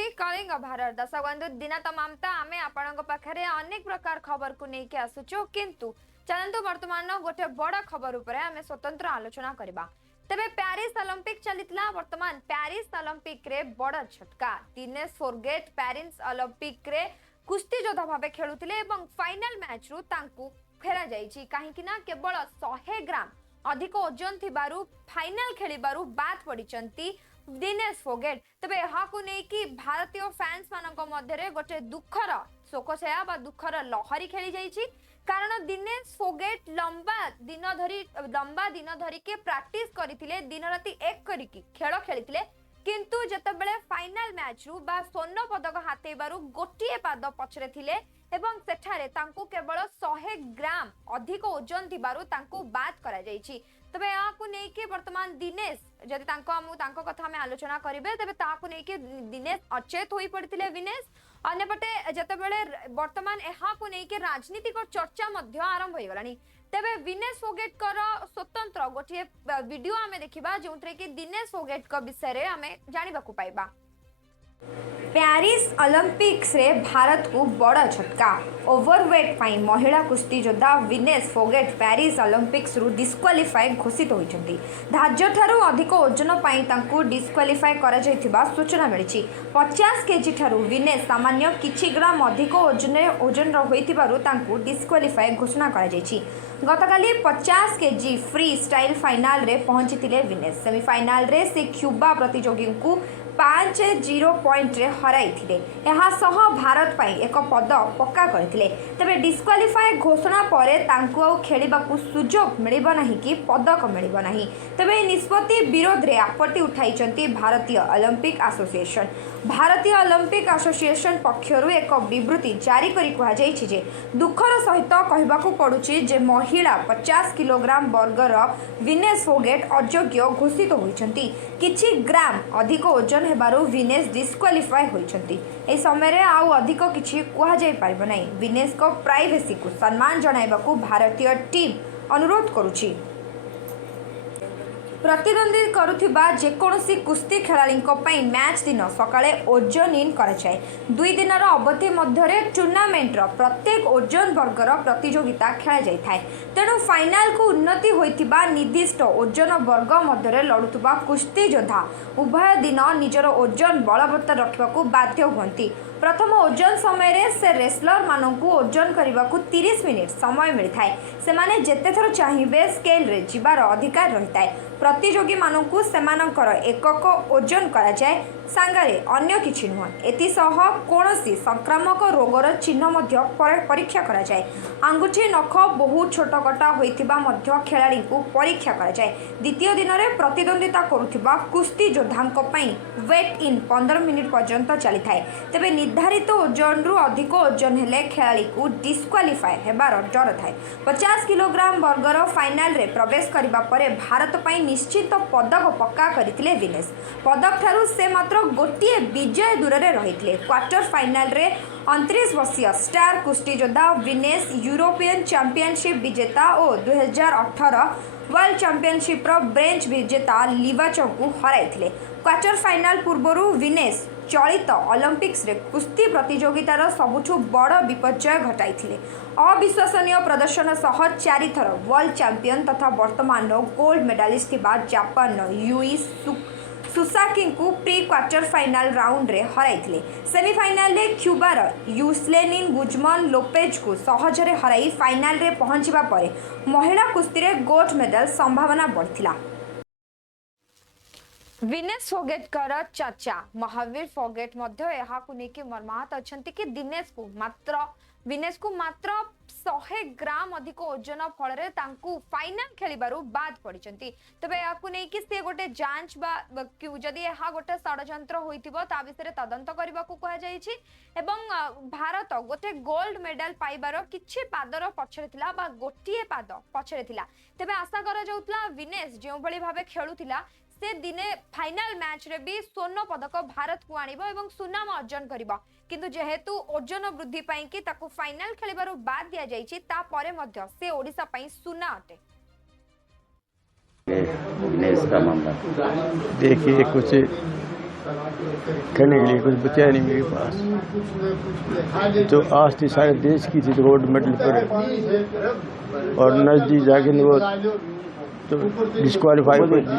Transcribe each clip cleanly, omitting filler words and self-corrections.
देखुंती कलिंग भारत दर्शक बंधु दिन तमाम आमे आपणक पाखरे अनेक प्रकार खबर को लेके आसुचो किंतु चलंतु वर्तमान गोटे बड़ खबर उपरे आमे स्वतंत्र आलोचना करबा। तबे पेरिस ओलंपिक चलितला वर्तमान पेरिस ओलंपिक रे बड़ झटका दिनेश फोरगेट पेरिस ओलंपिक रे कुश्ती योद्धा भाबे खेलुतिले एवं फाइनल मैच रु तांकू फेरा जाईची काहेकि ना केवल 100 ग्राम अधिक ओजन थिबारु फाइनल खेलिबारु बाद पडिचंती दिनेश फोगेट। तबे यहाकू नै कि भारतीय फैंस मानक मध्यरे गोटे दुखर शोकछाया बा दुखर लहरी खेली जाईची कारण दिनेश फोगेट लंबा दिन धरी के प्रैक्टिस करथिले दिन राति एक करिकी खेल खेलिथिले किंतु जतबेले फाइनल मैच रु बा स्वर्ण पदक हातेबारु गोटिए पाद पछरे थिले एवं सेठारे तांको केवल 100 ग्राम अधिक ओजन थिबारु तांको बाद करा जाईची। तबे याकू नै कि वर्तमान दिनेश जदि तांको कथा में आलोचना करिवे तबे ताकू नै कि दिनेश अचेत होई पड़थिले विनेश अन्यपटे जतबेले वर्तमान याकू नै कि राजनीतिक चर्चा मध्य आरंभ होई गलानी। तबे विनेश फोगेट कर स्वतंत्र गोटे वीडियो आमे देखिबा जोंतरे कि दिनेश फोगेट को विषय रे आमे जानिबा को पाइबा। पेरिस ओलंपिक्स रे भारत को बड़ा झटका ओवरवेट पाई महिला कुश्ती योद्धा विनेश फोगेट पेरिस ओलंपिक्स रु डिस्क्वालिफाई घोषित होइछंती। धार्य ठारू अधिक ओजन पाई तांकू डिस्क्वालिफाई करा जायथिबा सूचना मिलिछि। 50 केजी ठारू विनेश सामान्य किछि ग्राम अधिक ओजन होइथिबारु तांकू डिस्क्वालिफाई घोषणा करा जायछि। गतकाली 50 केजी फ्री स्टाइल फाइनल रे पहुंचीथिले विनेश। सेमीफाइनल रे से क्यूबा प्रतियोगी को 5-0 पॉइंट रे हराइथिले। यहाँ सह भारत पाई एक पद पक्का करथिले। तबे डिस्क्वालिफाई घोषणा परे तांको खेलिबाकू सुजोग मिलिबो नाही कि पदक मिलिबो नाही। तबे निष्पत्ति विरोध रे आपत्ति उठाइचंती भारतीय ओलंपिक एसोसिएशन। भारतीय ओलंपिक एसोसिएशन पक्षरु एक विवृत्ति जारी करी कहा जायछि जे दुखर सहित कहबाकू पडुछि जे महिला 50 किलोग्राम वर्गर विनेश फोगेट अयोग्य घोषित होइचंती। किछि ग्राम अधिक ओजन हेबारु विनेश डिस्क्वालिफाई होइचंती। ए समय रे आउ अधिक किछि कुहा जाय पारिबो नै। विनेश को प्राइवेसी को सम्मान जणाइबाकू भारतीय टीम अनुरोध करूछि। प्रतिद्वंदी करुथिबा जेकोसी कुश्ती खेलाड़ी मैच दिन सकाळे ओजन इन कराए। 2 दिनर अवधि मध्य टूर्नामेंट प्रत्येक ओजन वर्गर प्रतियोगिता खेला जाए। तेणु फाइनाल को उन्नति होइथिबा निर्दिष्ट ओजन वर्ग मध्य लड़ुवा कुश्ती योद्धा उभय दिन निजर ओजन बलवत्तर रखा बाध्य हुंती। प्रथम ओजन समय रे से रेसलर मानकू ओजन करने को 30 मिनिट समय मिलता है। सेमाने जेते थर चाहिए स्केल रे जीवार अधिकार रहता है। प्रतियोगी मानकू सेमानकर एकक ओजन करा जाए सांगारे अन्य किछि नुह। एतिसह कोनोसी संक्रामक रोगर चिन्ह मध्य परीक्षा करा जाए। आंगुठी नख बहुत छोट कटा होइतिबा मध्य खेलाड़ी को परीक्षा करा जाए। द्वितीय दिन में प्रतिद्वंदिता करुथिबा कुश्ती योद्धांक पई वेट इन 15 मिनिट पर्यंत चली थाए। तबे निर्धारित ओजन रु अधिक ओजन हेले खेलाड़ी को डिस्क्वालिफाई हेबार डर थाए। 50 किलोग्राम वर्गर फाइनल रे प्रवेश करिबा परे भारत पई निश्चित पदक पक्का करथिले विनेश। पदक ठारू से मात्र गोटे विजय दूर रे रहिथिले। क्वार्टर फाइनल रे 29 वर्षीय स्टार कुश्ती योद्धा विनेश यूरोपियन चैंपियनशिप विजेता और 2018 वर्ल्ड चैंपियनशिप ब्रेंच विजेता लिवाचो को हराइथिले। क्वार्टर फाइनल पूर्वरु विनेश चलित ओलंपिक्स रे कुश्ती प्रतियोगितार सबुठु बड़ विपर्यय घटाइथिले। अविश्वसनीय प्रदर्शन सह 4 थर वर्ल्ड चैंपियन तथा वर्तमान गोल्ड मेडालिस्ट जापान यूई सुसाकी को प्री क्वार्टर फाइनल राउंड रे हराइथिले। सेमीफाइनल रे क्यूबार यूस्लेनिन गुजमन लोपेज को सहजरे हराई फाइनल रे पहुंचबा परे महिला कुश्ती रे गोल्ड मेडल संभावना बढ़थिला। विनेश फोगेट कर चाचा महावीर फोगेट मध्य यहाकू नेकी मर्माहत अछंती कि विनेश को मात्र 100 ग्राम अधिक ओजन फल रे तांकू फाइनल खेलिबारु बाद पड़िचंती। तबे याकू नै कि से गोटे जांच बा जदी यहा गोटे षडयंत्र होइतिबो ता विषय तदंत करबा को कहा जाईछि एवं भारत गोटे गोल्ड मेडल पाइबार किछि पादर पछरे थिला बा गोटिए पाद पछरे थिला। तबे आशा करा जाउतला विनेश जेउ भली भाबे खेलुथिला से दिने फाइनल मैच रे भी स्वर्ण पदक भारत को आनिबो एवं सुनाम अर्जन करिबो किंतु जेहेतु ओजन वृद्धि पाई कि ताकू फाइनल खेलिबारु बाद दिया जाईछि ता परे मध्य से ओडिसा पाई सुना अटे। दिनेश का मामला देखिए, कुछ करने के लिए कुछ बचा नहीं मेरे पास। तो आस्ती सारे देश की थी तो गोल्ड मेडल पर, और नजदीक जाके वो तो डिस्क्वालीफाई कर दी।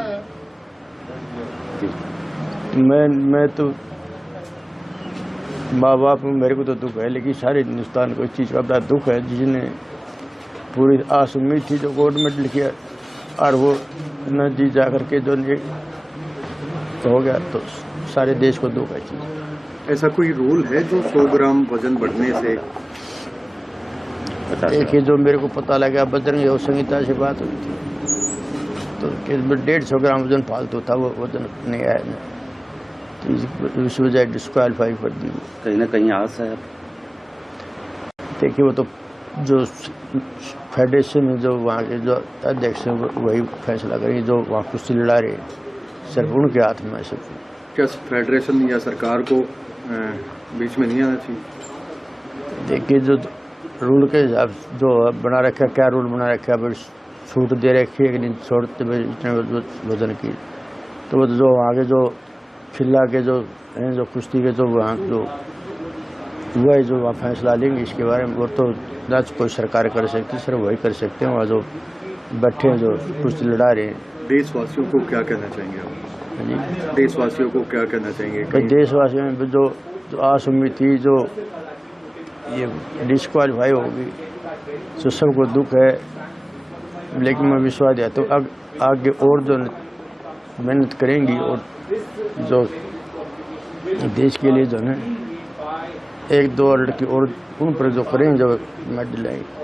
मैं तो माँ बाप मेरे को तो दुख है, लेकिन सारे हिंदुस्तान को इस चीज़ का बड़ा दुख है जिसने पूरी आस उम्मीद थी जो गोल्ड मेडल किया और वो नजदीक जा करके जो हो गया, तो सारे देश को दुख है चीज़। ऐसा कोई रूल है जो 100 ग्राम वजन बढ़ने से? देखिए, जो मेरे को पता लगा बजरंग योग संहिता से बात हुई थी तो 150 ग्राम वजन फालतू था, वो वजन नहीं आया, तो इस वजह डिस्क्वालीफाई कर दी। कहीं ना कहीं आस है। देखिए, वो तो जो फेडरेशन है, जो वहाँ के जो अध्यक्ष हैं वही फैसला करेंगे, जो वहाँ कुश्ती लड़ा रहे सिर्फ उनके हाथ में है सब। क्या फेडरेशन या सरकार को बीच में नहीं आना चाहिए? देखिए, जो रूल के हिसाब जो बना रखा, क्या रूल बना रखा है, छूट दे रखी है कि नहीं छोड़ते इतने वजन की, तो वो जो आगे जो खिला के जो हैं, जो कुश्ती के जो वहाँ जो वही जो वहाँ फैसला लेंगे इसके बारे में, वो तो ना कोई सरकार कर सकती, सिर्फ वही कर सकते हैं वहाँ जो बैठे हैं, जो कुश्ती लड़ा रहे हैं। देशवासियों को क्या कहना चाहेंगे आप? जी, देशवासियों को क्या कहना चाहेंगे? भाई देशवासियों में जो आस उम्मीद थी, जो ये डिस्क्वालीफाई होगी, तो सबको दुख है, लेकिन मैं विश्वास है तो आगे और जो मेहनत करेंगी और जो देश के लिए जो है एक दो लड़की और उन पर जो करेंगे, जो मेडल आएंगे।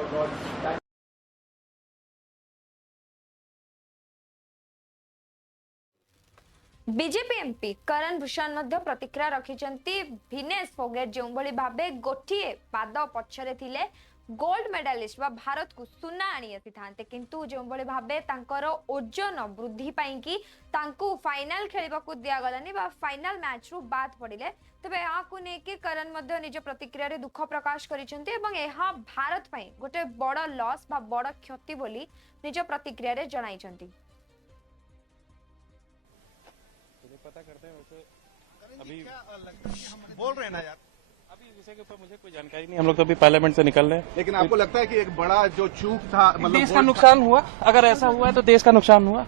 बीजेपी एमपी करण भूषण मध्य प्रतिक्रिया रखिचंती। भिनेश फोगेट जो भली भाबे गोटिए पाद पछरे थिले गोल्ड मेडालिस्ट वा भारत को सुना आनी आसी थांते, किंतु जो भली भाबे तांकर ओजन वृद्धि पाई कि तांकू फाइनल खेलिबा को दिया गलानी बा फाइनल मैच रु बाद पड़िले। तबे या को नेकी करण मध्य निज प्रतिक्रिया रे दुख प्रकाश करिसंती एवं एहा भारत पई गोटे बड़ लॉस बा बड़ क्षति बोली निज प्रतिक्रिया रे जणाइचंती। पता करते हैं वैसे अभी बोल रहे हैं ना यार, अभी विषय के ऊपर मुझे कोई जानकारी नहीं, हम लोग तो अभी पार्लियामेंट से निकल रहे हैं। लेकिन आपको लगता है कि एक बड़ा जो चूक था, मतलब देश का नुकसान हुआ? अगर ऐसा हुआ है तो देश का नुकसान हुआ।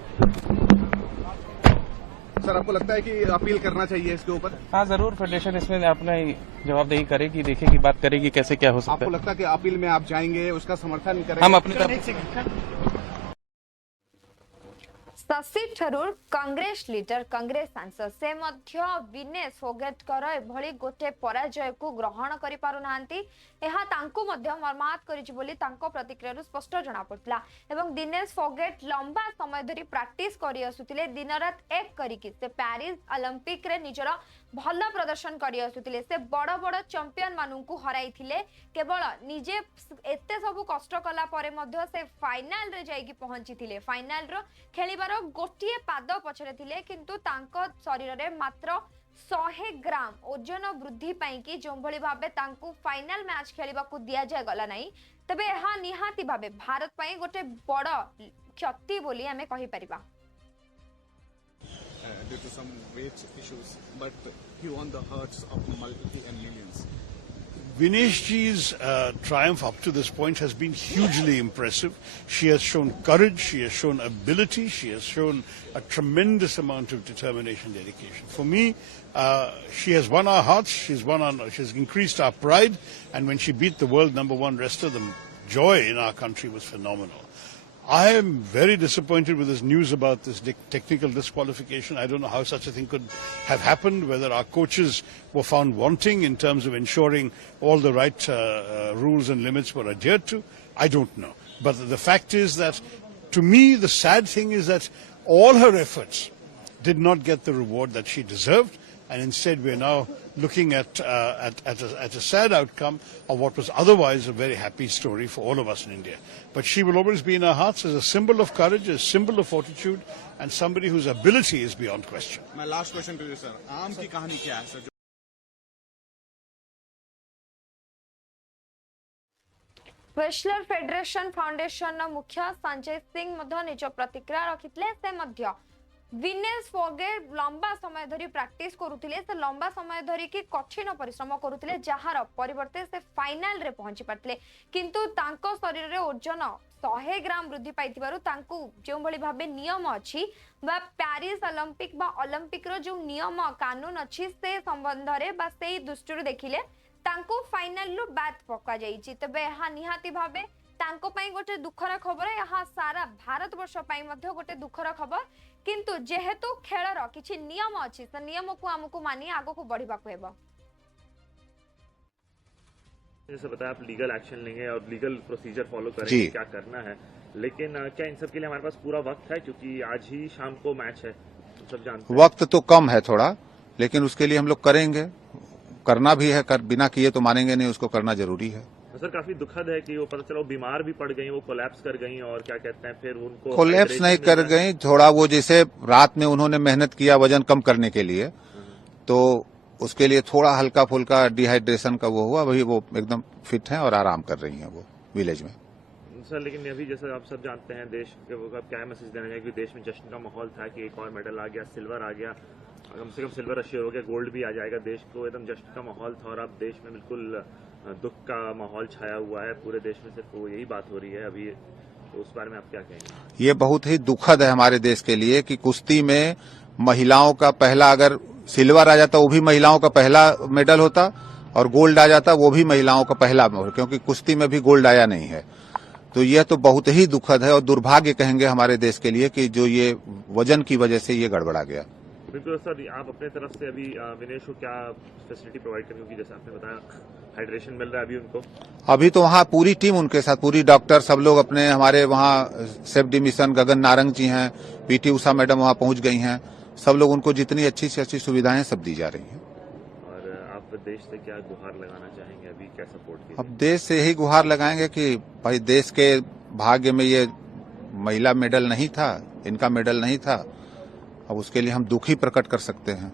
सर, आपको लगता है कि अपील करना चाहिए इसके ऊपर? हाँ जरूर, फेडरेशन इसमें अपना जवाबदेही करेगी, देखेगी, बात करेगी कैसे क्या हो सकता है। आपको लगता है कि अपील में आप जाएंगे, उसका समर्थन करेंगे? हम अपनी तरफ। शशि थरूर कांग्रेस लीडर कांग्रेस सांसद से मध्य विनेश फोगेटकर एभली गोटे पराजय को ग्रहण करि पारु नांती, एहा तांको मध्य मर्माहत करिछि बोली तांको प्रतिक्रिया स्पष्ट जना पड़ला। एवं दिनेश फोगेट लंबा समय धरी प्रैक्टिस करि आसुतिले, दिन रात एक करिकि से पेरिस ओलंपिक रे निजर भल प्रदर्शन करि आसुतिले, से बड़ बड़ चैंपियन माननकु हराइथिले, केवल निजे एते सब कष्ट कला परे मध्य से फाइनल रे जाइकि पहुंचीथिले। फाइनल रो खेलिबार गोटिए पाद पछरे थिले, किंतु तांको शरीर रे मात्र 100 ग्राम ओजन वृद्धि पाई कि जो भली भाबे तांकु फाइनल मैच खेलिबा को दिया जाय गला नाही, तबे एहा निहाती भाबे भारत पई गोटे बड़ क्षति बोली हमें कहि परिबा। Due to some weight issues, but he won the hearts of multi and millions. Vinesh ji's triumph up to this point has been hugely impressive. She has shown courage, she has shown ability, she has shown a tremendous amount of determination, dedication. For me, she has won our hearts, she's increased our pride, and when she beat the world #1 wrestler, the joy in our country was phenomenal. I am very disappointed with this news about this technical disqualification. I don't know how such a thing could have happened, whether our coaches were found wanting in terms of ensuring all the right rules and limits were adhered to. I don't know. But the fact is that, to me, the sad thing is that all her efforts did not get the reward that she deserved, and instead we're now looking at a sad outcome of what was otherwise a very happy story for all of us in India. But she will always be in our hearts as a symbol of courage, a symbol of fortitude, and somebody whose ability is beyond question. My last question to you, sir. आम की कहानी क्या है, sir? Wechsler federation foundation मुख्य संजय सिंह निज प्रतिक्रिया रखिते, से Vinesh forget लंबा समय धरी प्रैक्टिस करुथिले से लंबा समय धरी कि कठिन परिश्रम करुथिले जहार परिवर्ते से फाइनल रे पहुंची पारथिले किंतु तांको शरीर रे ओजन 100 ग्राम वृद्धि पाइथिबारु तांको जो भली भाबे नियम अछि बा पेरिस ओलंपिक बा ओलंपिक रो जो नियम कानून अछि से संबंध रे बा सेही दृष्टि देखिले तांको फाइनल लो बात पका जाईची तबे हा निहाती भाबे तांको पई गोटे दुखर खबर यहाँ सारा भारत वर्ष पई मध्ये गोटे दुखर खबर किंतु जेहेतु खेलर किछि नियम अछि से नियम को हमकु मानी आगो को बढ़िबा को हेबो। जैसे बताया आप लीगल एक्शन लेंगे और लीगल प्रोसीजर फॉलो जी। करेंगे क्या करना है, लेकिन क्या इन सब के लिए हमारे पास पूरा वक्त है, क्योंकि आज ही शाम को मैच है, हम सब जानते हैं। वक्त तो कम है थोड़ा, लेकिन उसके लिए हम लोग करेंगे, करना भी है, बिना किए तो मानेंगे नहीं, उसको करना जरूरी है। सर काफी दुखद है कि वो पता चला वो बीमार भी पड़ गई, वो कोलैप्स कर गई और क्या कहते हैं फिर उनको कोलैप्स नहीं कर गई, थोड़ा वो जैसे रात में उन्होंने मेहनत किया वजन कम करने के लिए, तो उसके लिए थोड़ा हल्का फुल्का डिहाइड्रेशन का वो हुआ, वही वो एकदम फिट हैं और आराम कर रही हैं वो विलेज में। सर लेकिन अभी जैसे आप सब जानते हैं देश के वो क्या मैसेज देना चाहिए कि देश में जश्न का माहौल था कि एक और मेडल आ गया, सिल्वर आ गया, कम से कम सिल्वर अश्योर हो गया, गोल्ड भी आ जाएगा, देश को एकदम जश्न का माहौल था और अब देश में बिल्कुल दुख का माहौल छाया हुआ है, पूरे देश में सिर्फ यही बात हो रही है अभी, तो उस बारे में आप क्या कहेंगे? ये बहुत ही दुखद है हमारे देश के लिए कि कुश्ती में महिलाओं का पहला अगर सिल्वर आ जाता वो भी महिलाओं का पहला मेडल होता और गोल्ड आ जाता वो भी महिलाओं का पहला, क्योंकि कुश्ती में भी गोल्ड आया नहीं है। तो यह तो बहुत ही दुखद है और दुर्भाग्य कहेंगे हमारे देश के लिए कि जो ये वजन की वजह से ये गड़बड़ा गया। बिल्कुल सर, आप अपने तरफ से अभी विनेश को क्या फैसिलिटी प्रोवाइड करेंगे, क्योंकि जैसे आपने बताया हाइड्रेशन मिल रहा है अभी उनको? अभी तो वहाँ पूरी टीम उनके साथ, पूरी डॉक्टर सब लोग अपने, हमारे वहाँ सेफ डिमिशन गगन नारंग जी हैं, पीटी उषा मैडम वहाँ पहुंच गई हैं, सब लोग उनको जितनी अच्छी से अच्छी सुविधाएं सब दी जा रही हैं। और आप देश से क्या गुहार लगाना चाहेंगे, अभी क्या सपोर्ट कीजिए? अब देश से यही गुहार लगाएंगे कि भाई देश के भाग्य में ये महिला मेडल नहीं था, इनका मेडल नहीं था, अब उसके लिए हम दुख ही प्रकट कर सकते हैं।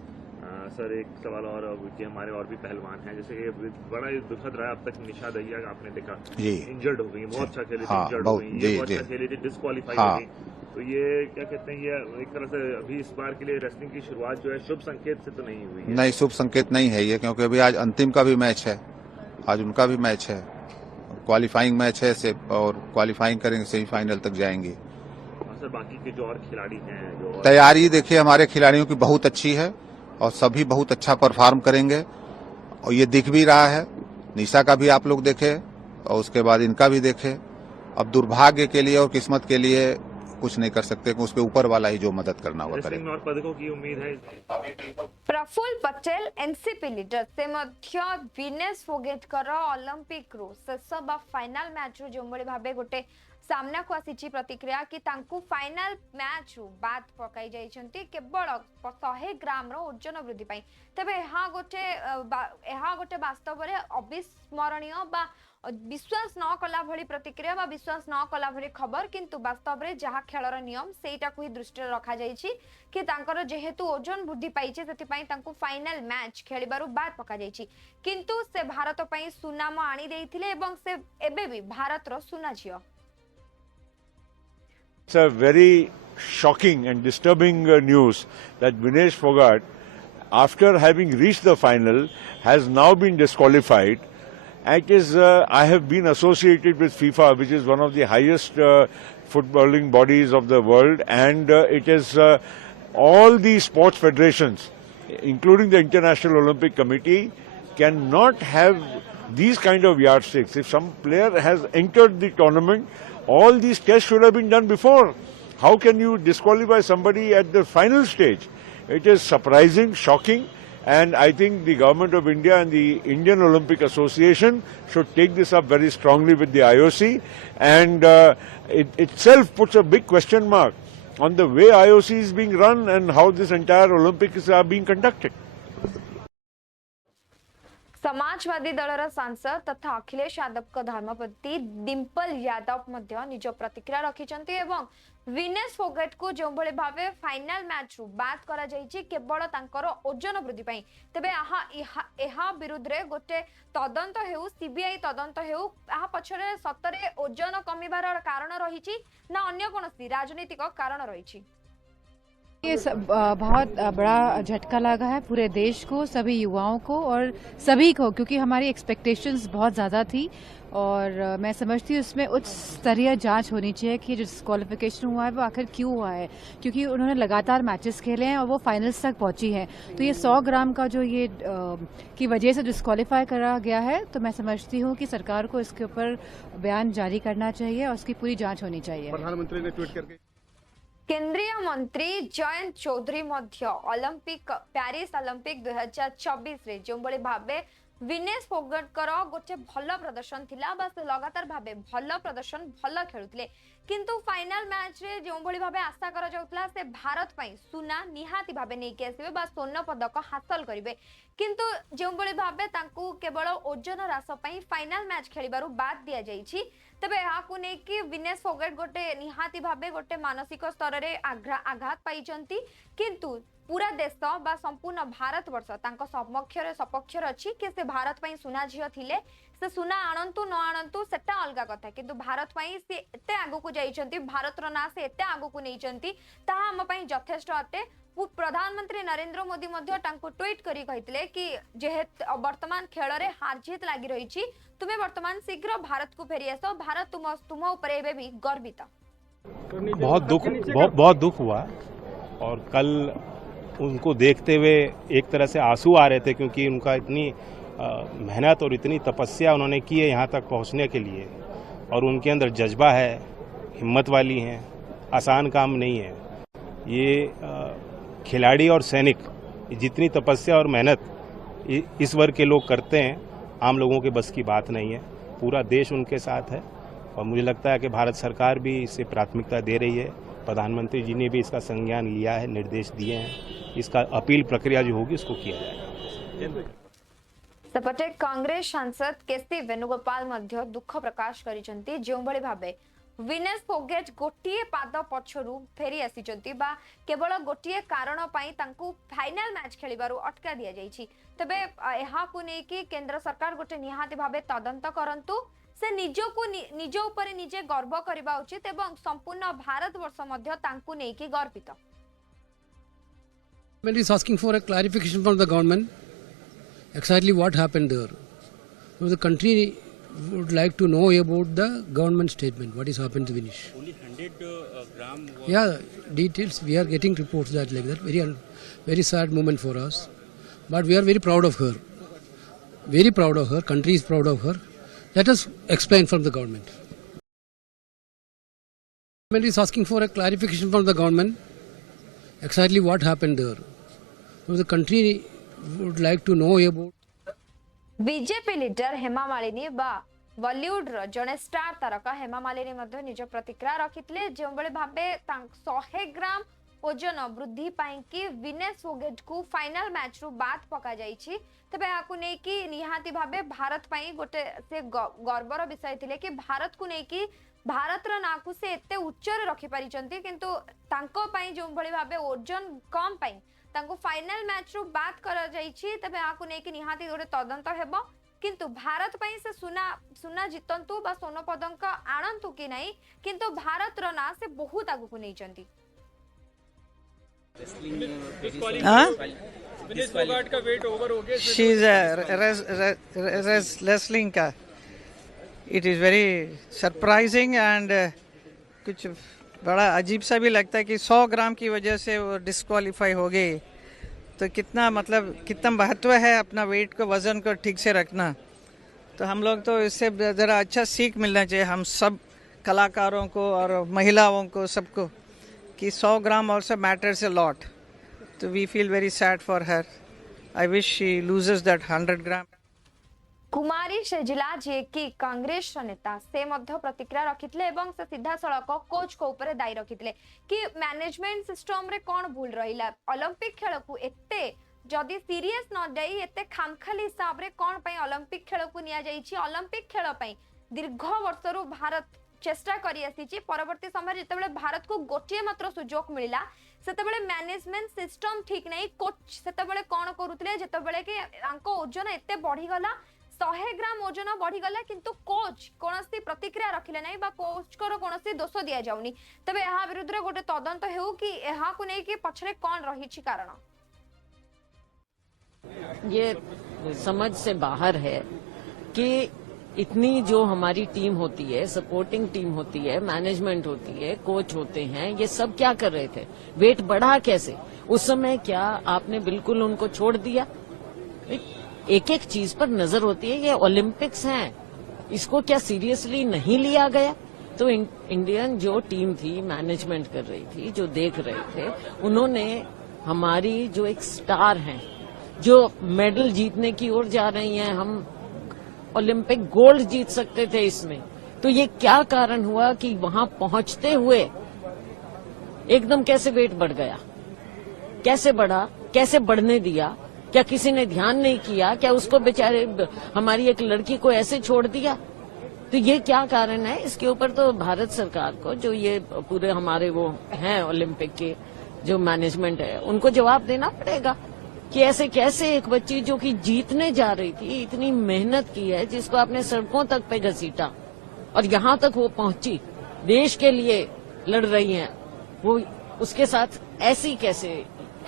सर एक सवाल और कि हमारे और भी पहलवान हैं, जैसे कि बड़ा ही दुखद रहा अब तक निशा दहिया का आपने देखा जी, इंजर्ड हो गई, बहुत अच्छा खेली थी, हाँ, इंजर्ड बहुत, हो गई, जी, ये बहुत जी। अच्छा खेली थी, डिस्क्वालीफाई हाँ। हो गई, तो ये क्या कहते हैं, ये एक तरह से अभी इस बार के लिए रेसलिंग की शुरुआत जो है शुभ संकेत से तो नहीं हुई है? नहीं, शुभ संकेत नहीं है ये, क्योंकि अभी आज अंतिम का भी मैच है, आज उनका भी मैच है, क्वालिफाइंग मैच है से, और क्वालिफाइंग करेंगे, सेमीफाइनल तक जाएंगे। और सर बाकी के जो और खिलाड़ी हैं जो तैयारी देखिए हमारे खिलाड़ियों की बहुत अच्छी है और सभी बहुत अच्छा परफॉर्म करेंगे और ये दिख भी रहा है। निशा का भी आप लोग देखे और उसके बाद इनका भी देखे। अब दुर्भाग्य के लिए और किस्मत के लिए कुछ नहीं कर सकते, उसके ऊपर वाला ही जो मदद करना होगा रेसलिंग करेगा। में और पदकों की उम्मीद है? प्रफुल्ल पटेल एनसीपी लीडर से मध्य विनेश फोगेटकर ओलंपिक रो शेष बा फाइनल मैच रो जो भली भाबे गोटे सामना को आसी प्रतिक्रिया कि तांकु फाइनल मैच रू बात पकाई जाइछंती केवल 100 ग्राम रो ओजन वृद्धि पाई। तबे एहा गोटे वास्तव रे अविस्मरणीय बा विश्वास न कला भली प्रतिक्रिया बा विश्वास न कला भली खबर, किंतु वास्तव रे जहा खेलर नियम सेटा को ही दृष्टि रखा जाइछि कि तांकर जेहेतु ओजन वृद्धि पाइछे सेति पई तांकु फाइनल मैच खेलिबारु बात पका जाइछि, किंतु से भारत पई सुनाम आनी देइथिले एवं से एबे भी भारत रो सुना झियो। It's a very shocking and disturbing news that Vinesh Fogart, after having reached the final, has now been disqualified. It is, I have been associated with FIFA, which is one of the highest footballing bodies of the world, and it is all the sports federations, including the International Olympic Committee, cannot have these kind of yardsticks. If some player has entered the tournament, all these tests should have been done before. How can you disqualify somebody at the final stage? It is surprising, shocking, and I think the Government of India and the Indian Olympic Association should take this up very strongly with the IOC, and it itself puts a big question mark on the way IOC is being run and how this entire Olympics are being conducted. Samajwadi दलर सांसद तथा अखिलेश यादव का धर्मपत्नी डिंपल यादव मध्य निज प्रतिक्रिया रखिचंती एवं विनेश फोगट को जो भले भावे फाइनल मैच रु बात करा जायछि केवल तांकर ओजन वृद्धि पई। तबे एहा विरुद्ध रे गोटे तदंत हेउ, सीबीआई तदंत हेउ, आहा पछरे सतरे ओजन कमिबार कारण रहिछि ना अन्य कोनोसी राजनीतिक कारण रहिछि? ये बहुत बड़ा झटका लगा है पूरे देश को, सभी युवाओं को और सभी को, क्योंकि हमारी एक्सपेक्टेशंस बहुत ज़्यादा थी और मैं समझती हूँ इसमें उच्च स्तरीय जांच होनी चाहिए कि जो डिस्क्वालिफिकेशन हुआ है वो आखिर क्यों हुआ है, क्योंकि उन्होंने लगातार मैचेस खेले हैं और वो फाइनल्स तक पहुंची हैं। तो ये 100 ग्राम का जो ये की वजह से डिस्क्वालीफाई करा गया है, तो मैं समझती हूँ कि सरकार को इसके ऊपर बयान जारी करना चाहिए और उसकी पूरी जाँच होनी चाहिए। प्रधानमंत्री ने ट्वीट करके केंद्रीय मंत्री जयंत चौधरी मध्य ओलंपिक प्यारिस ओलंपिक 2024 रे जो बड़ी भाबे विनेश फोगटकर गोटे भल प्रदर्शन थिला, बस लगातार भाबे भल प्रदर्शन भल खेलुथिले, किंतु फाइनल मैच रे जो बड़ी भाबे आशा करा जाउतला से भारत पई सुना निहाती भाबे नै के आसीबे बा स्वर्ण पदक हासिल करिवे, किंतु जो बड़ी भाबे तांकू केवल ओजन ह्रास पई फाइनल मैच खेलिबारु बाद दिया जाईछि। तबे याकू नै कि विनेश फोगट गोटे निहाती भाबे गोटे मानसिक स्तर रे आघात पाइचंती, किंतु पूरा देश बा संपूर्ण भारत वर्ष तांको समक्षर सपक्षर अछि कि से भारत पई सुना झियो थिले, से सुना आणंतु न आणंतु सेटा अलगा कथा, किंतु भारत पई से एते आगु को जाइचंती, भारत रो ना से एते आगु को नैचंती, ताहा हम पई यथेष्ट अटे। प्रधानमंत्री नरेंद्र मोदी मध्य टांको ट्वीट करी कहितले कि जेहेत वर्तमान खेल रे हार जीत लागि रहिछि, तुमे वर्तमान शीघ्र भारत को फेरी आसो, भारत तुम ऊपर एबे भी गर्वित। बहुत दुख हुआ और कल उनको देखते हुए एक तरह से आंसू आ रहे थे, क्योंकि उनका इतनी मेहनत और इतनी तपस्या उन्होंने की है यहाँ तक पहुँचने के लिए, और उनके अंदर जज्बा है, हिम्मत वाली हैं, आसान काम नहीं है ये। खिलाड़ी और सैनिक जितनी तपस्या और मेहनत इस वर्ग के लोग करते हैं, आम लोगों के बस की बात नहीं है। पूरा देश उनके साथ है और मुझे लगता है कि भारत सरकार भी इसे प्राथमिकता दे रही है। प्रधानमंत्री जी ने भी इसका संज्ञान लिया है, निर्देश दिए हैं, इसका अपील प्रक्रिया जो होगी उसको किया जाएगा। सेपटे कांग्रेस सांसद केसी वेणुगोपाल मध्य दुख प्रकाश करिसंती, जो भली भाबे विनेश फोगट गोटिए पाद पछरु फेरी आसीचंती बा केवल गोटिए कारण पई तांकू फाइनल मैच खेलिबारु अटका दिया जाईछि। तबे एहा को नै कि केंद्र सरकार गोटे निहाती भाबे तदंत करंतु, से निज ऊपर निजे गर्व करबा उचित एवं संपूर्ण भारत वर्ष मध्य तांकू नै कि गर्वित। Government is asking for a clarification from the government exactly what happened there. So the country would like to know about the government statement, what is happened to Vinesh. Only 100 gram. Yeah, details. We are getting reports that like that. Very sad moment for us, but we are very proud of her. Very proud of her. Country is proud of her. Let us explain from the government. Government is asking for a clarification from the government exactly what happened there. So the country would like to know about. BJP leader Hema Malini बा बॉलीवुड रो जने star तारका हेमा मालिनी मध्य निज प्रतिक्रिया रखितले, जो बळे भाबे 100 ग्राम ओजन वृद्धि पाई कि विनेश फोगट को final match रु बाद पका जाईछि। तबे आकु नै कि निहाती भाबे भारत पई गोटे से गर्वर विषय थिले कि भारत को नै कि भारत रो नाकु से एते उच्च रे रखि पारिचंती, किंतु तांको पई जो बळे भाबे ओजन कम पाई तांको फाइनल मैच रु बात करा जाईछि। तबे आकु नै कि निहाती गोटे तदंत हेबो, किंतु भारत पई से सुना जितंतु बा सोनो पदक आणंतु कि नै, किंतु भारत रो ना से बहुत आगु को नै चंती। She is a wrestling का. It is very surprising and कुछ बड़ा अजीब सा भी लगता है कि 100 ग्राम की वजह से वो डिस्क्वालीफाई हो गई, तो कितना मतलब कितना महत्व है अपना वेट को वजन को ठीक से रखना। तो हम लोग तो इससे ज़रा अच्छा सीख मिलना चाहिए हम सब कलाकारों को और महिलाओं को सबको कि 100 ग्राम also matters a lot. So we feel very sad for her. I wish she loses that 100 gram. कुमारी शेजिला जे कि कांग्रेस नेता से मध्य प्रतिक्रिया रखितले एवं से सीधा सड़क कोच को ऊपर दायी रखितले कि मैनेजमेंट सिस्टम रे कोन भूल रहिला, ओलंपिक खेल को एते जदी सीरियस न जाई एते खामखाली हिसाब रे कोन पई ओलंपिक खेल को निया जाईछि। ओलंपिक खेल पई दीर्घ वर्षरु भारत चेष्टा करी आसीछि। परवर्ती समय जेतेबेले भारत को गोटिए मात्र सुजोग मिलिला, सेतेबेले मैनेजमेंट सिस्टम ठीक नै, कोच सेतेबेले कोन करूतले जेतेबेले कि आंको ओजन एते बढ़ी गला, 100 ग्राम ओजन बढ़ी गला किंतु कोच कोनोसी प्रतिक्रिया रखिले नै बा कोच को कोनोसी दोष दिया जाउनी तबे एहा विरुद्ध रे गोटे तदंत हेउ कि एहा को नै कि पछरे कोन रही छि कारण ये समझ से बाहर है कि इतनी जो हमारी टीम होती है, सपोर्टिंग टीम होती है, मैनेजमेंट होती है, कोच होते हैं, ये सब क्या कर रहे थे? वेट बढ़ा कैसे? उस समय क्या आपने बिल्कुल उनको छोड़ दिया? एक एक चीज पर नजर होती है। ये ओलंपिक्स हैं, इसको क्या सीरियसली नहीं लिया गया? तो इंडियन जो टीम थी, मैनेजमेंट कर रही थी, जो देख रहे थे, उन्होंने हमारी जो एक स्टार हैं, जो मेडल जीतने की ओर जा रही हैं, हम ओलंपिक गोल्ड जीत सकते थे इसमें, तो ये क्या कारण हुआ कि वहां पहुंचते हुए एकदम कैसे वेट बढ़ गया? कैसे बढ़ा? कैसे बढ़ने दिया? क्या किसी ने ध्यान नहीं किया? क्या उसको बेचारे हमारी एक लड़की को ऐसे छोड़ दिया? तो ये क्या कारण है? इसके ऊपर तो भारत सरकार को, जो ये पूरे हमारे वो हैं ओलंपिक के जो मैनेजमेंट है, उनको जवाब देना पड़ेगा कि ऐसे कैसे एक बच्ची जो कि जीतने जा रही थी, इतनी मेहनत की है, जिसको आपने सड़कों तक पे घसीटा और यहाँ तक वो पहुंची, देश के लिए लड़ रही हैं, वो उसके साथ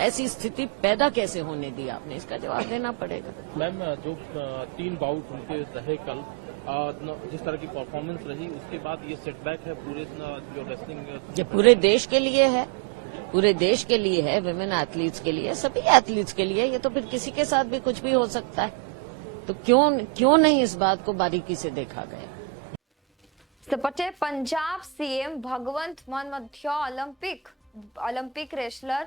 ऐसी स्थिति पैदा कैसे होने दी आपने? इसका जवाब देना पड़ेगा। मैम, जो 3 बाउट उनके रहे कल, जिस तरह की परफॉर्मेंस रही, उसके बाद ये सेटबैक है पूरे जो रेसलिंग, ये पूरे देश के लिए है, पूरे देश के लिए है, विमेन एथलीट्स के लिए, सभी एथलीट्स के लिए। ये तो फिर किसी के साथ भी कुछ भी हो सकता है, तो क्यों नहीं इस बात को बारीकी से देखा गया? सेपटे पंजाब सीएम भगवंत मान मध्य ओलंपिक रेसलर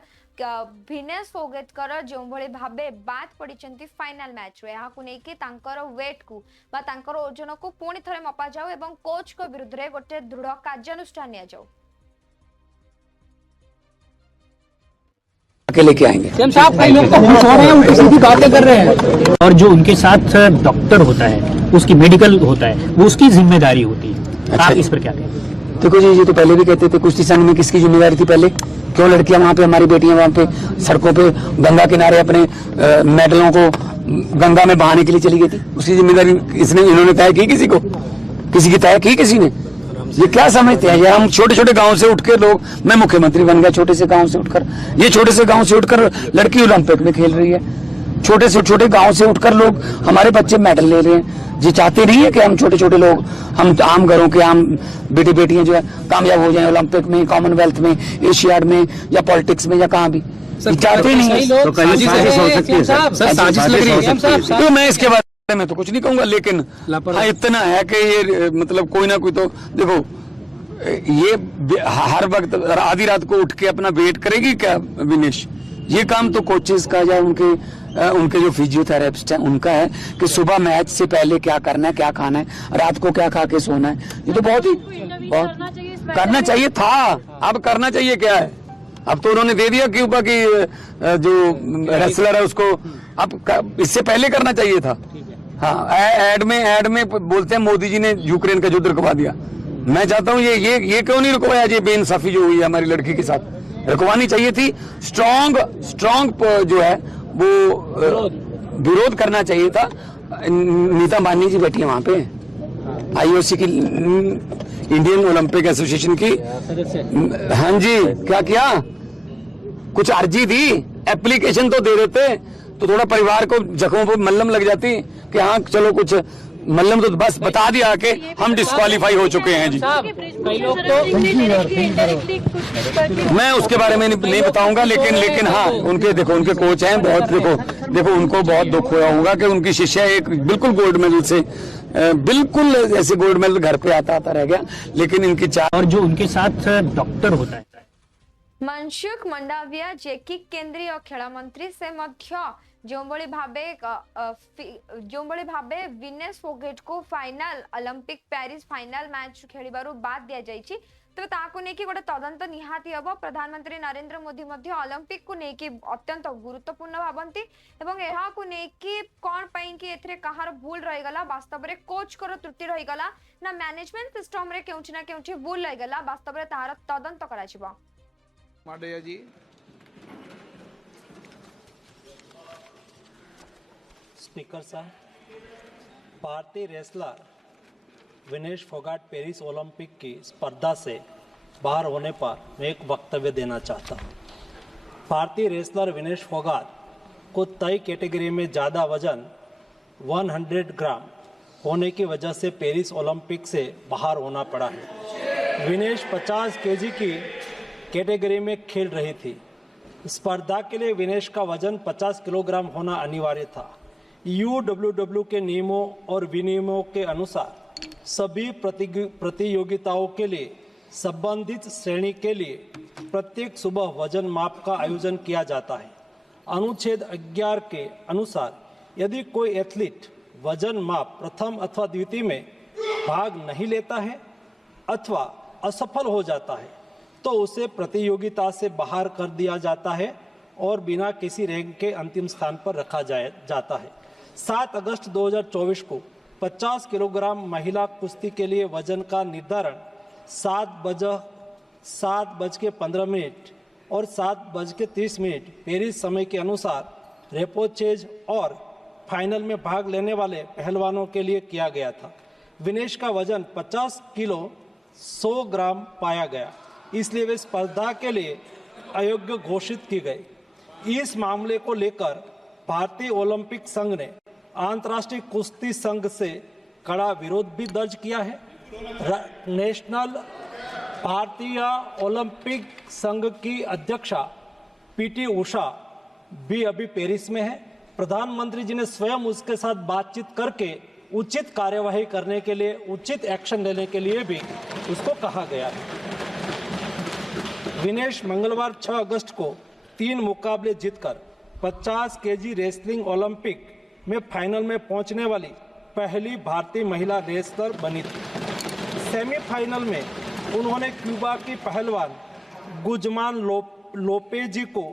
भिनेश फोगेटकर जो भली भाबे बात पड़िचंती फाइनल मैच रे, याकु नै कि तांकर वेट को बा तांकर ओजन को पुणी थरे मपा जाऊ एवं कोच को विरुद्ध रे गोटे दृढ़ कार्यानुष्ठान निया जाऊ। के लेके आएंगे। साहब कई लोग तो खुश हो रहे हैं, उल्टी सीधी बातें कर रहे हैं, और जो उनके साथ डॉक्टर होता है, उसकी मेडिकल होता है, वो उसकी जिम्मेदारी होती है। अच्छा, आप इस पर क्या कहें? देखो जी, ये तो पहले भी कहते थे कुश्ती संघ में किसकी जिम्मेदारी थी पहले? क्यों लड़कियां वहाँ पे, हमारी बेटियां वहाँ पे सड़कों पे गंगा किनारे अपने मेडलों को गंगा में बहाने के लिए चली गई थी? उसकी जिम्मेदारी इन्होंने तय की? किसी की तय की किसी ने? ये क्या समझते हैं? ये हम छोटे छोटे गांव से उठ के लोग, मैं मुख्यमंत्री बन गया छोटे से गांव से उठकर, ये छोटे से गांव से उठकर लड़की ओलंपिक में खेल रही है, छोटे से छोटे गांव से उठकर लोग, हमारे बच्चे मेडल ले रहे हैं। ये चाहते नहीं है कि हम छोटे छोटे लोग, हम आम घरों के आम बेटे बेटियां जो है कामयाब हो जाएं ओलंपिक में, कॉमनवेल्थ में, एशियाड में, या पॉलिटिक्स में, या कहाँ भी। चाहते नहीं है। तो कहीं साजिश हो सकती है सर, साजिश लग रही है। तो मैं इसके बारे में तो कुछ नहीं कहूंगा, लेकिन हाँ इतना है कि ये मतलब कोई ना कोई तो, देखो ये हर वक्त आधी रात को उठ के अपना वेट करेगी क्या विनेश? ये काम तो कोचेस का या उनके जो फिजियोथेरेपिस्ट हैं उनका है कि सुबह मैच से पहले क्या करना है, क्या खाना है, रात को क्या खा के सोना है। ये तो बहुत करना चाहिए था। अब करना चाहिए क्या है? अब तो उन्होंने दे दिया कि जो रेसलर है उसको, अब इससे पहले करना चाहिए था। हाँ, एड में बोलते हैं मोदी जी ने यूक्रेन का युद्ध रुकवा दिया। मैं चाहता हूँ ये क्यों नहीं रुकवाया? ये बेइंसाफी जो हुई है हमारी लड़की के साथ, रुकवानी चाहिए थी। स्ट्रॉन्ग जो है वो विरोध करना चाहिए था। नीता अंबानी जी बैठी है वहां पे, आईओसी की, इंडियन ओलंपिक एसोसिएशन की। हाँ जी, क्या किया? कुछ अर्जी दी, एप्लीकेशन तो दे देते तो थोड़ा परिवार को जख्मों पर मल्लम लग जाती कि हाँ चलो कुछ मल्लम, तो बस बता दिया कि हम डिस्क्वालीफाई हो चुके हैं जी। मैं उसके बारे में नहीं बताऊंगा, लेकिन हाँ उनके कोच हैं बहुत, देखो उनको बहुत दुख हुआ होगा कि उनकी शिष्या एक बिल्कुल गोल्ड मेडल से, बिल्कुल ऐसे गोल्ड मेडल घर पे आता रह गया, लेकिन इनकी और जो उनके साथ डॉक्टर होता है मनसुख मंडाविया जे कि केंद्रीय खेल मंत्री से मध्य जो भावे विनेश फोगेट को final Olympic Paris final match खेलिबारु बाद दिया जायछि। तो ताको नेकी गोटे तदंत निहाती हबो। प्रधानमंत्री नरेंद्र मोदी मध्य ओलंपिक को नेकी अत्यंत गुरुत्वपूर्ण भाबंती एवं एहा को नेकी कोन पई कि एथरे कहार भूल रहि गला, वास्तव रे कोच कर त्रुटि रहि गला ना मैनेजमेंट सिस्टम रे केउछि ना केउछि भूल रहि गला, वास्तव रे तार तदंत करा छिबो। माडया जी, स्पीकर साहब, भारतीय wrestler Vinesh Phogat Paris Olympic की स्पर्धा से बाहर होने पर मैं एक वक्तव्य देना चाहता हूँ। भारतीय रेसलर विनेश फोगाट को तय कैटेगरी में ज़्यादा वजन 100 ग्राम होने की वजह से पेरिस ओलंपिक से बाहर होना पड़ा है। विनेश 50 केजी की कैटेगरी में खेल रही थी। स्पर्धा के लिए विनेश का वजन 50 किलोग्राम होना अनिवार्य था। UWW के नियमों और विनियमों के अनुसार सभी प्रतियोगिताओं के लिए संबंधित श्रेणी के लिए प्रत्येक सुबह वजन माप का आयोजन किया जाता है। अनुच्छेद 11 के अनुसार यदि कोई एथलीट वजन माप प्रथम अथवा द्वितीय में भाग नहीं लेता है अथवा असफल हो जाता है तो उसे प्रतियोगिता से बाहर कर दिया जाता है और बिना किसी रैंक के अंतिम स्थान पर रखा जाता है। 7 अगस्त 2024 को 50 किलोग्राम महिला कुश्ती के लिए वजन का निर्धारण 7:15 और 7:30 पेरिस समय के अनुसार रेपोचेज और फाइनल में भाग लेने वाले पहलवानों के लिए किया गया था। विनेश का वजन 50 किलो 100 ग्राम पाया गया, इसलिए वे स्पर्धा के लिए अयोग्य घोषित की गई। इस मामले को लेकर भारतीय ओलंपिक संघ ने अंतर्राष्ट्रीय कुश्ती संघ से कड़ा विरोध भी दर्ज किया है। नेशनल भारतीय ओलंपिक संघ की अध्यक्षा PT उषा भी अभी पेरिस में है। प्रधानमंत्री जी ने स्वयं उसके साथ बातचीत करके उचित कार्यवाही करने के लिए, उचित एक्शन लेने के लिए भी उसको कहा गया है। विनेश मंगलवार 6 अगस्त को 3 मुकाबले जीतकर 50 केजी रेसलिंग ओलंपिक में फाइनल में पहुंचने वाली पहली भारतीय महिला रेसलर बनी थी। सेमीफाइनल में उन्होंने क्यूबा की पहलवान गुजमान लोपेजी को,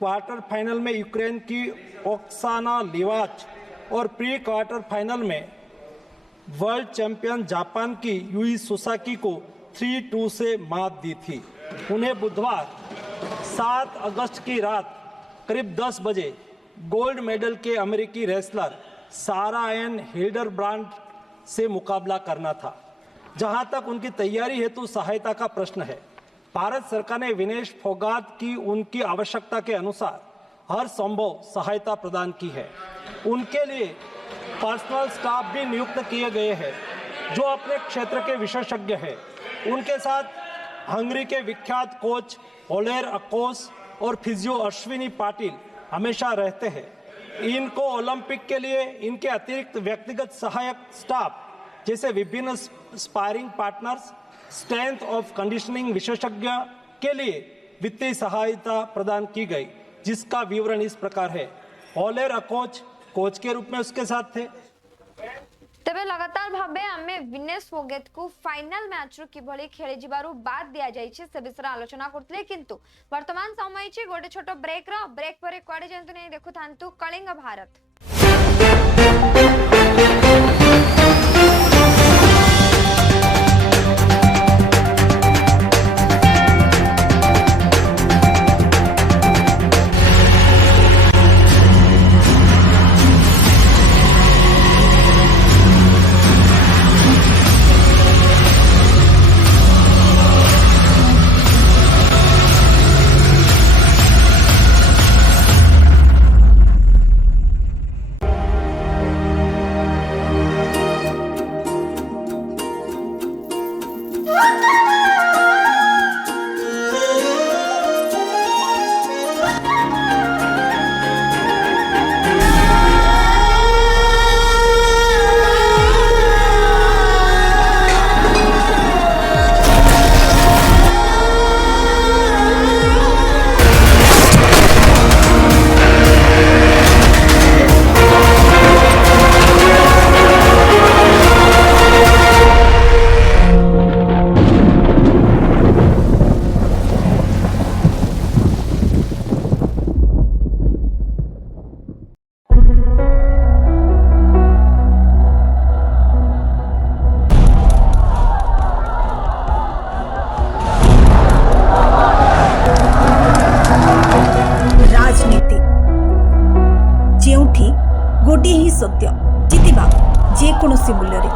क्वार्टर फाइनल में यूक्रेन की ओक्साना लिवाच और प्री क्वार्टर फाइनल में वर्ल्ड चैंपियन जापान की यूई सुसाकी को 3-2 से मात दी थी। उन्हें बुधवार 7 अगस्त की रात करीब 10 बजे गोल्ड मेडल के अमेरिकी रेसलर सारा एन हिल्डरब्रांड से मुकाबला करना था। जहां तक उनकी तैयारी हेतु सहायता का प्रश्न है, भारत सरकार ने विनेश फोगाट की उनकी आवश्यकता के अनुसार हर संभव सहायता प्रदान की है। उनके लिए पर्सनल स्टाफ भी नियुक्त किए गए हैं जो अपने क्षेत्र के विशेषज्ञ हैं। उनके साथ हंगरी के विख्यात कोच ओलेर अकोस और फिजियो अश्विनी पाटिल हमेशा रहते हैं। इनको ओलंपिक के लिए इनके अतिरिक्त व्यक्तिगत सहायक स्टाफ जैसे विभिन्न sparring partners, strength of conditioning विशेषज्ञ के लिए वित्तीय सहायता प्रदान की गई, जिसका विवरण इस प्रकार है। ओलेर अकोच कोच के रूप में उसके साथ थे। तेबे लगातार भाबे आमे विनेश फोगाट को फाइनल मैच रु किभली खेली जिबारु बाद दिया जाइछि से विषय आलोचना करथले, किंतु वर्तमान समय छि गोटे छोटो ब्रेक परे क्वाडे जंतु नै देखु थांतु कलिंग भारत। ଯେକୌଣସି ମୂଲ୍ୟରେ।